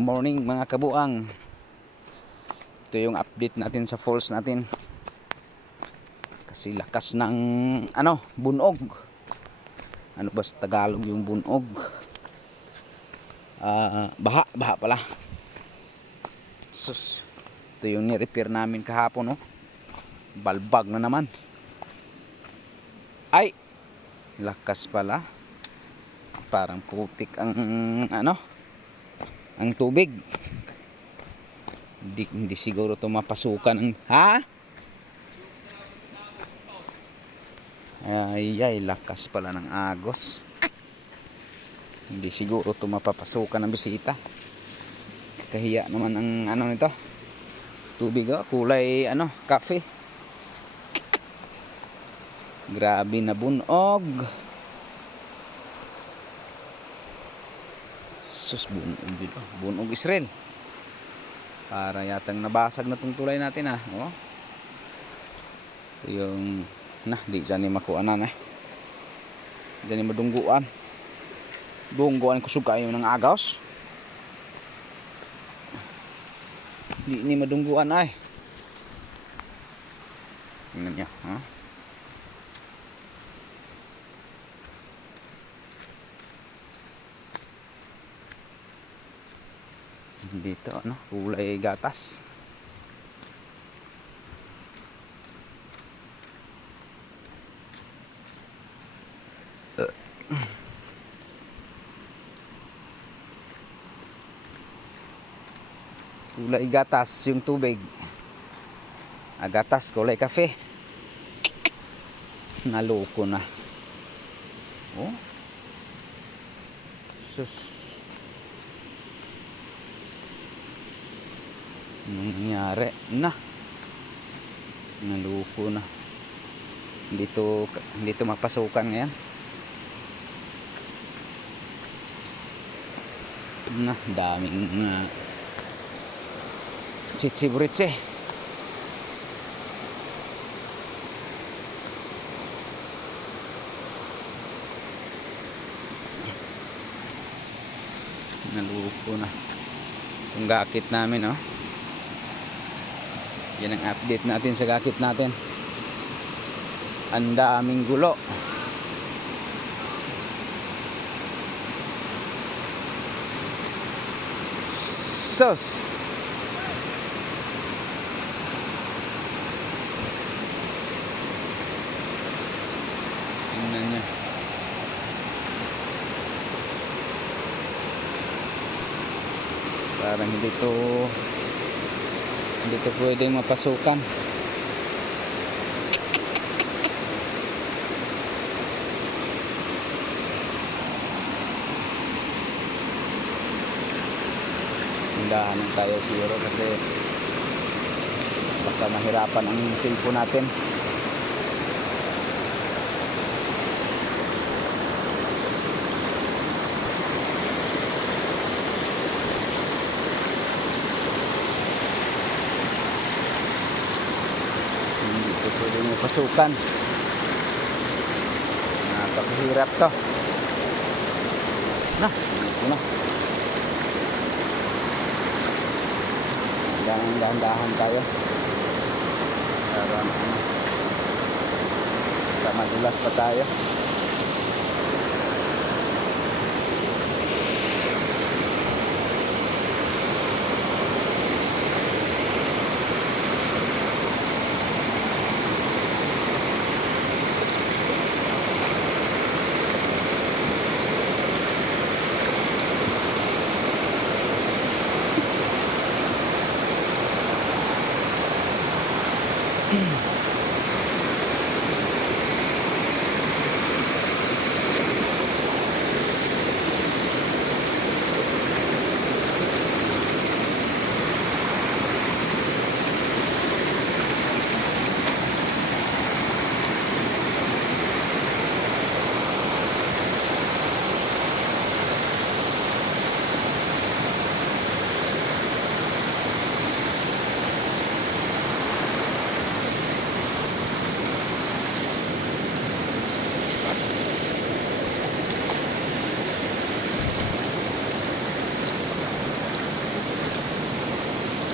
morning mga kabuang. Ito yung update natin sa falls natin. Kasi lakas ng ano bunog. Ano ba sa Tagalog yung bunog? Ah, baha baha pala. Sus. Ito yung ni-repair namin kahapon no balbag na naman. Ay! Lakas pala. Parang putik ang ano ang tubig. Hindi, hindi siguro to mapasukan ang ha? Ay ay lakas pala ng agos. Hindi siguro to mapapasukan ng bisita. Kahiya naman ang ano nito? Tubig oh, kulay ano kafe grabe na bunog sus bunog dito bunog Israel. Para yatang nabasag na tong tulay natin ah oh yung nah di dyan ni makuanan eh. Dyan ni madungguan. Dungguan kusog kayo ng agaws. Di ni madungguan ay. Tingnan niya ha dito ano kulay gatas. Kulay gatas yung tubig. Ah, gatas kulay kafe. Naloko na. Oh. Sus nangyari na. Naloko na. Dito dito mapasukan ngayon. Na daming uh, tsitsibritse naloko na. Yung gakit namin oh yan ang update natin sa gakit natin. Ang daming gulo. Sus! Tingnan nyo parang hindi to hindi to pwedeng mapasukan. Tindahan tayo siguro kasi baka mahirapan ang cellphone natin mo pasukan. Napakahirap to. Na ito na. Dahan dahan tayo ano para madulas pa tayo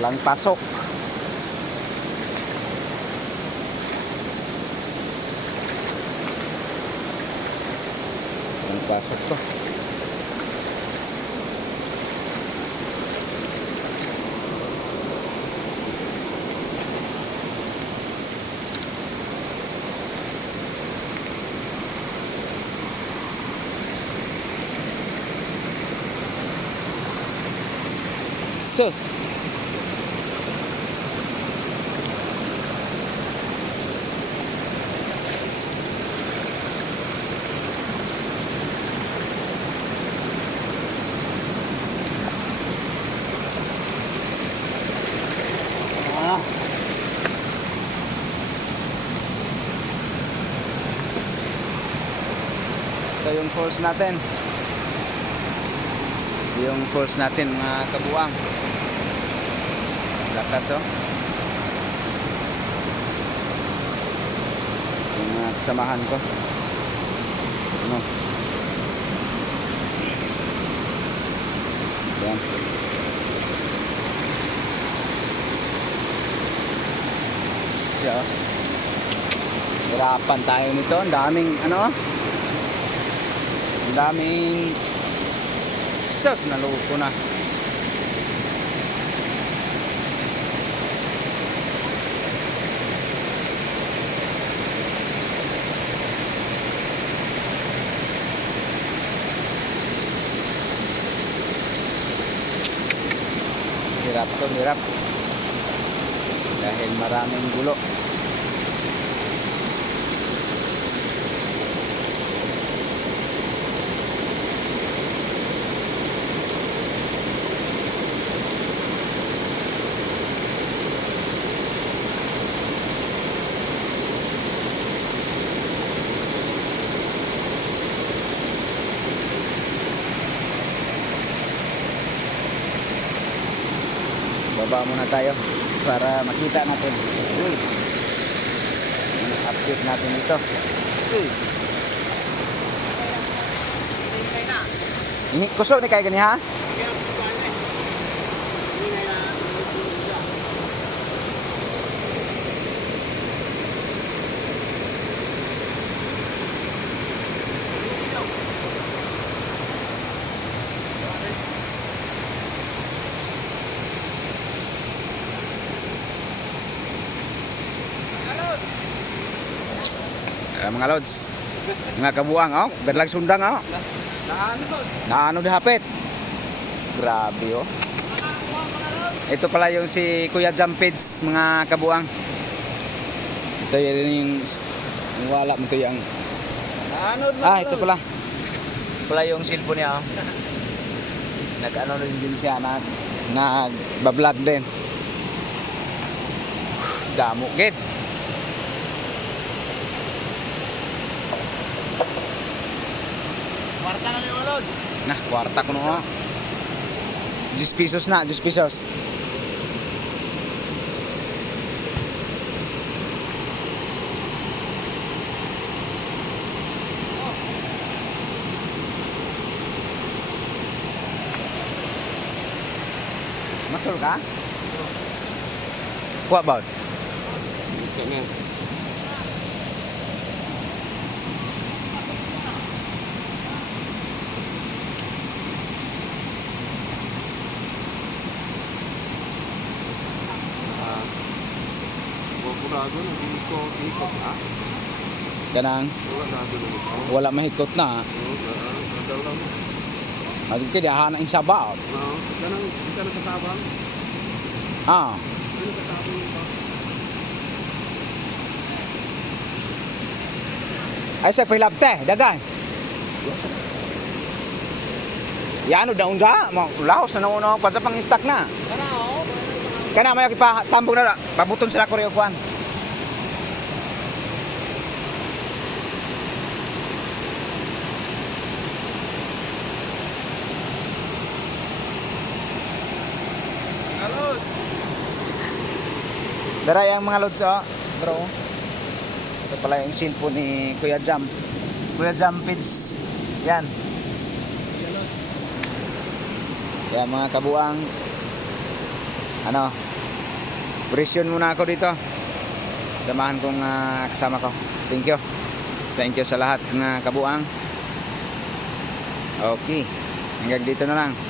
Walang pasok. Walang pasok to. Sus. Yung force natin. Yung force natin mga kabuang. Lakas oh. Yung mga kasamahan ko. Ano? Yan. Siya oh. Hirapan tayo nito. Ang daming ano Ang daming sus na loko na. Hirap to, hirap. Dahil maraming gulo. Baba muna tayo para makita natin. Uy. Update natin ito. Uy. Ini kusok ni kay gani ha? Mga lods. Mga kabuang oh, gadlag sundang oh. Naano di hapit. Grabe oh. Ito pala yung si Kuya Jampids mga kabuang. Ito yun yung, yung wala mo ito yung Ah, ito pala. Pala yung cellphone niya oh. Nag-ano rin din siya nag nag-vlog din. Damo gid. Nah, kwarta ko no. 10 pesos na, 10 pesos. Masuk ka? Kuat ba? Kayaknya. Wala doon, ikot, ikot na. Ganang Wala na doon ito. wala mahikot na. Adi ka diha na insaba. No, kanang kita na katabang. Ah, katabang ay sa pilap teh, dagay. Yan daw unja, mo laos na pa sa pang stock na. Kana oh. Kana may pa tambong na pabuton sila ko rin kuan. Dara yung mga lods oh, bro. Ito pala yung cellphone ni Kuya Jam. Kuya Jam Pids. Yan. Yan mga kabuang. ano, presyon muna ako dito. Samahan kong ah, kasama ko. Thank you. Thank you sa lahat ng kabuang. Okay. Hanggang dito na lang.